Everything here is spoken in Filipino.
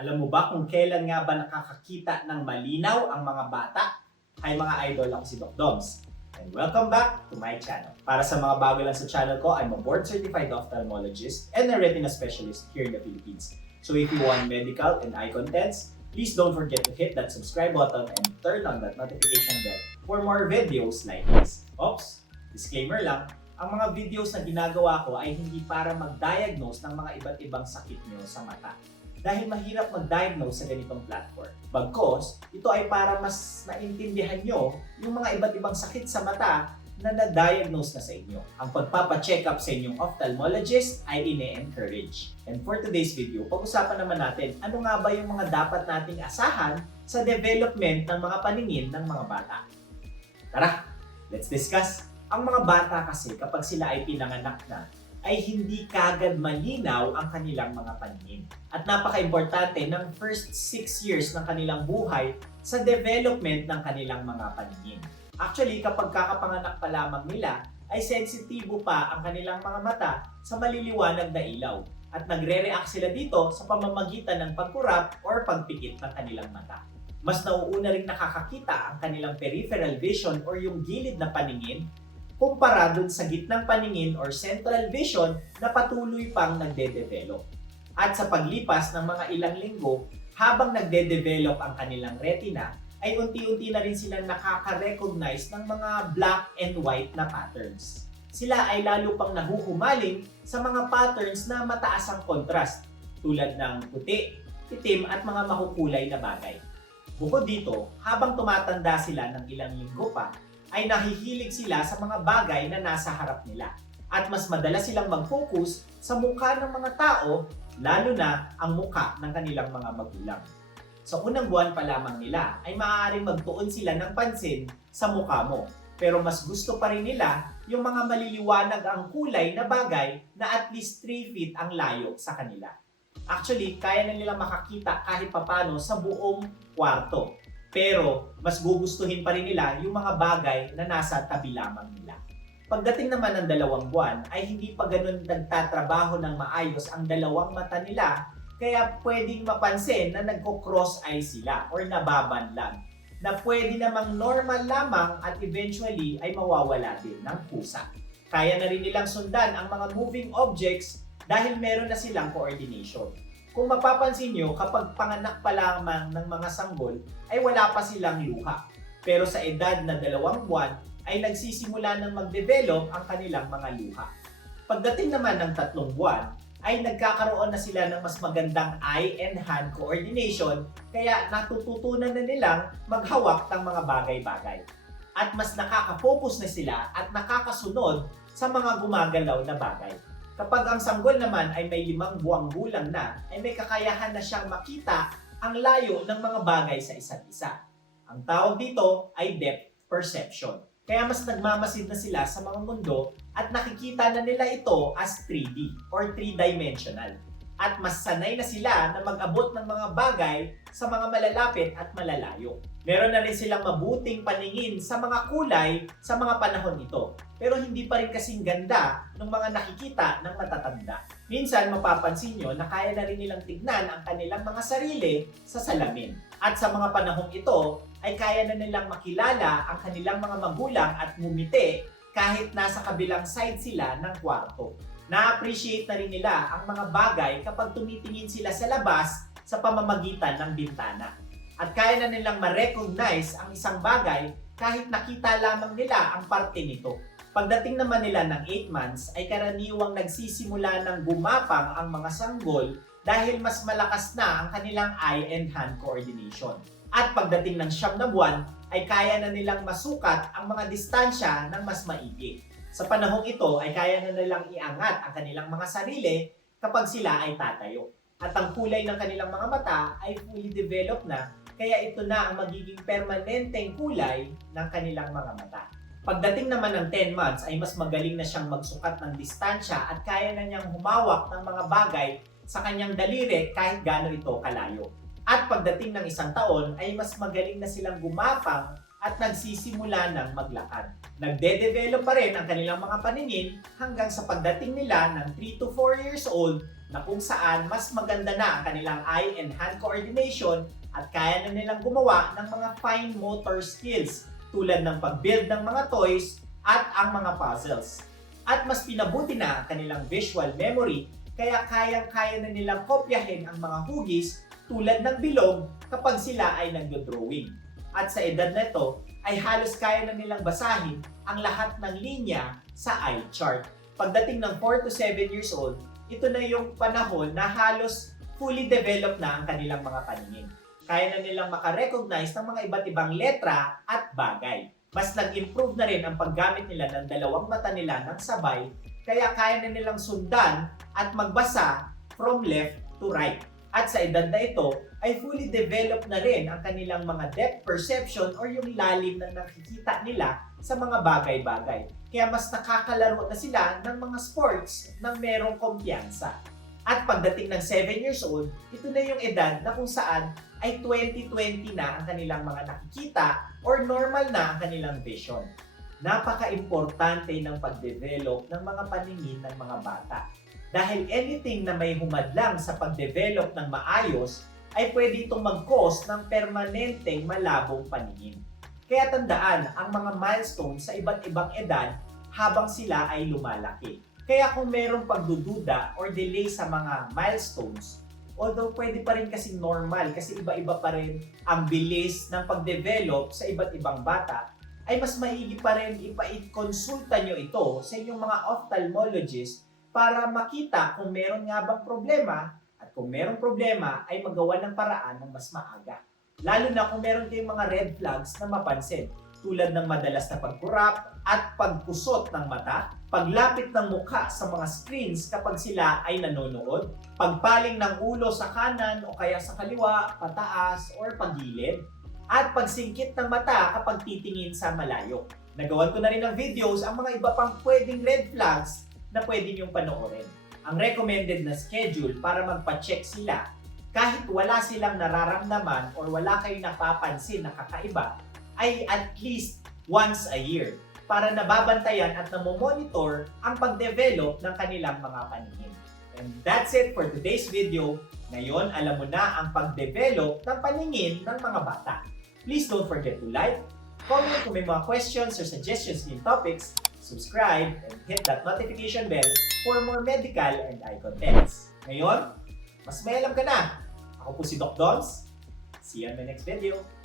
Alam mo ba kung kailan nga ba nakakakita ng malinaw ang mga bata? Hi mga idol, ako si Doc Doms. And welcome back to my channel. Para sa mga bago lang sa channel ko, I'm a board-certified ophthalmologist and a retina specialist here in the Philippines. So if you want medical and eye contents, please don't forget to hit that subscribe button and turn on that notification bell for more videos like this. Oops! Disclaimer lang, ang mga videos na ginagawa ko ay hindi para mag-diagnose ng mga iba't ibang sakit nyo sa mata. Dahil mahirap mag-diagnose sa ganitong platform. Bagkos, ito ay para mas naintindihan nyo yung mga iba't ibang sakit sa mata na na-diagnose na sa inyo. Ang pagpapa-check up sa inyong ophthalmologist ay ine-encourage. And for today's video, pag-usapan naman natin ano nga ba yung mga dapat nating asahan sa development ng mga paningin ng mga bata. Tara, let's discuss! Ang mga bata kasi kapag sila ay pinanganak na, ay hindi kagad malinaw ang kanilang mga paningin. At napaka-importante ng first 6 years ng kanilang buhay sa development ng kanilang mga paningin. Actually, kapag kakapanganak pa lamang nila, ay sensitibo pa ang kanilang mga mata sa maliliwanag na ilaw. At nagre-react sila dito sa pamamagitan ng pagkurap or pagpikit ng kanilang mata. Mas nauuna ring nakakakita ang kanilang peripheral vision or yung gilid na paningin kumpara dun sa gitnang paningin or central vision na patuloy pang nagde-develop. At sa paglipas ng mga ilang linggo, habang nagde-develop ang kanilang retina, ay unti-unti na rin silang nakaka-recognize ng mga black and white na patterns. Sila ay lalo pang nahuhumaling sa mga patterns na mataas ang contrast, tulad ng puti, itim at mga makukulay na bagay. Bukod dito, habang tumatanda sila ng ilang linggo pa, ay nahihilig sila sa mga bagay na nasa harap nila. At mas madalas silang mag-focus sa mukha ng mga tao, lalo na ang mukha ng kanilang mga magulang. Sa unang buwan pa lamang nila ay maaaring magtuon sila ng pansin sa mukha mo. Pero mas gusto pa rin nila yung mga maliliwanag ang kulay na bagay na at least 3 feet ang layo sa kanila. Actually, kaya na nilang makakita kahit papano sa buong kwarto. Pero mas gugustuhin pa rin nila yung mga bagay na nasa tabi lamang nila. Pagdating naman ng 2 buwan ay hindi pa ganun nagtatrabaho ng maayos ang dalawang mata nila, kaya pwedeng mapansin na nagko-cross eye sila or nababanlag, na pwede namang normal lamang at eventually ay mawawala din ng kusa. Kaya na rin nilang sundan ang mga moving objects dahil meron na silang coordination. Kung mapapansin nyo, kapag panganak pa lamang ng mga sanggol, ay wala pa silang luha. Pero sa edad na 2 buwan, ay nagsisimula ng mag-develop ang kanilang mga luha. Pagdating naman ng 3 buwan, ay nagkakaroon na sila ng mas magandang eye and hand coordination, kaya natututunan na nilang maghawak ng mga bagay-bagay. At mas nakaka-focus na sila at nakakasunod sa mga gumagalaw na bagay. Kapag ang sanggol naman ay may 5 buwang gulang na, ay may kakayahan na siyang makita ang layo ng mga bagay sa isa't isa. Ang tawag dito ay depth perception. Kaya mas nagmamasid na sila sa mga mundo at nakikita na nila ito as 3D or 3-dimensional. At mas sanay na sila na mag-abot ng mga bagay sa mga malalapit at malalayo. Meron na rin silang mabuting paningin sa mga kulay sa mga panahon ito. Pero hindi pa rin kasing ganda ng mga nakikita ng matatanda. Minsan mapapansin nyo na kaya na rin nilang tignan ang kanilang mga sarili sa salamin. At sa mga panahong ito ay kaya na nilang makilala ang kanilang mga magulang at ngumiti kahit nasa kabilang side sila ng kwarto. Na-appreciate na rin nila ang mga bagay kapag tumitingin sila sa labas sa pamamagitan ng bintana. At kaya na nilang ma-recognize ang isang bagay kahit nakita lamang nila ang parte nito. Pagdating naman nila ng 8 months ay karaniwang nagsisimula ng gumapang ang mga sanggol dahil mas malakas na ang kanilang eye and hand coordination. At pagdating ng 9 na buwan ay kaya na nilang masukat ang mga distansya ng mas maigi. Sa panahong ito ay kaya na nilang iangat ang kanilang mga sarili kapag sila ay tatayo. At ang kulay ng kanilang mga mata ay fully developed na, kaya ito na ang magiging permanenteng kulay ng kanilang mga mata. Pagdating naman ng 10 months ay mas magaling na siyang magsukat ng distansya at kaya na niyang humawak ng mga bagay sa kanyang daliri kahit gaano ito kalayo. At pagdating ng 1 taon ay mas magaling na silang gumapang at nagsisimula ng maglakad. Nagde-develop pa rin ang kanilang mga paningin hanggang sa pagdating nila ng 3 to 4 years old na kung saan mas maganda na ang kanilang eye and hand coordination at kaya na nilang gumawa ng mga fine motor skills tulad ng pag-build ng mga toys at ang mga puzzles. At mas pinabuti na ang kanilang visual memory kaya kayang-kaya na nilang kopyahin ang mga hugis tulad ng bilog kapag sila ay nagdo-drawing. At sa edad na ito, ay halos kaya na nilang basahin ang lahat ng linya sa eye chart. Pagdating ng 4 to 7 years old, ito na yung panahon na halos fully developed na ang kanilang mga paningin. Kaya na nilang makarecognize ng mga iba't ibang letra at bagay. Mas nag-improve na rin ang paggamit nila ng dalawang mata nila ng sabay, kaya kaya na nilang sundan at magbasa from left to right. At sa edad na ito, ay fully developed na rin ang kanilang mga depth perception or yung lalim na nakikita nila sa mga bagay-bagay. Kaya mas nakakalaro na sila ng mga sports na merong kumpiyansa. At pagdating ng 7 years old, ito na yung edad na kung saan ay 20/20 na ang kanilang mga nakikita or normal na ang kanilang vision. Napaka-importante ng pag-develop ng mga paningin ng mga bata. Dahil anything na may humadlang sa pag-develop ng maayos ay pwede itong mag-cause ng permanenteng malabong paningin. Kaya tandaan ang mga milestones sa iba't ibang edad habang sila ay lumalaki. Kaya kung mayroong pagdududa or delay sa mga milestones, although pwede pa rin kasing normal kasi iba-iba pa rin ang bilis ng pag-develop sa iba't ibang bata, ay mas maigi pa rin ipa-konsulta nyo ito sa inyong mga ophthalmologist para makita kung meron nga bang problema at kung merong problema ay magawa ng paraan ng mas maaga. Lalo na kung meron kayong mga red flags na mapansin tulad ng madalas na pagkurap at pagkusot ng mata, paglapit ng mukha sa mga screens kapag sila ay nanonood, pagpaling ng ulo sa kanan o kaya sa kaliwa, pataas or pagilid, at pagsingkit ng mata kapag titingin sa malayo. Nagawan ko na rin ng videos ang mga iba pang pwedeng red flags na pwede niyong panoorin. Ang recommended na schedule para magpa-check sila kahit wala silang nararamdaman or wala kayong napapansin na kakaiba ay at least once a year para nababantayan at namomonitor ang pag-develop ng kanilang mga paningin. And that's it for today's video. Ngayon, alam mo na ang pag-develop ng paningin ng mga bata. Please don't forget to like, comment kung may mga questions or suggestions in topics, subscribe, and hit that notification bell for more medical and eye contents. Ngayon, mas may alam ka na. Ako po si Doc Doms. See you on the next video.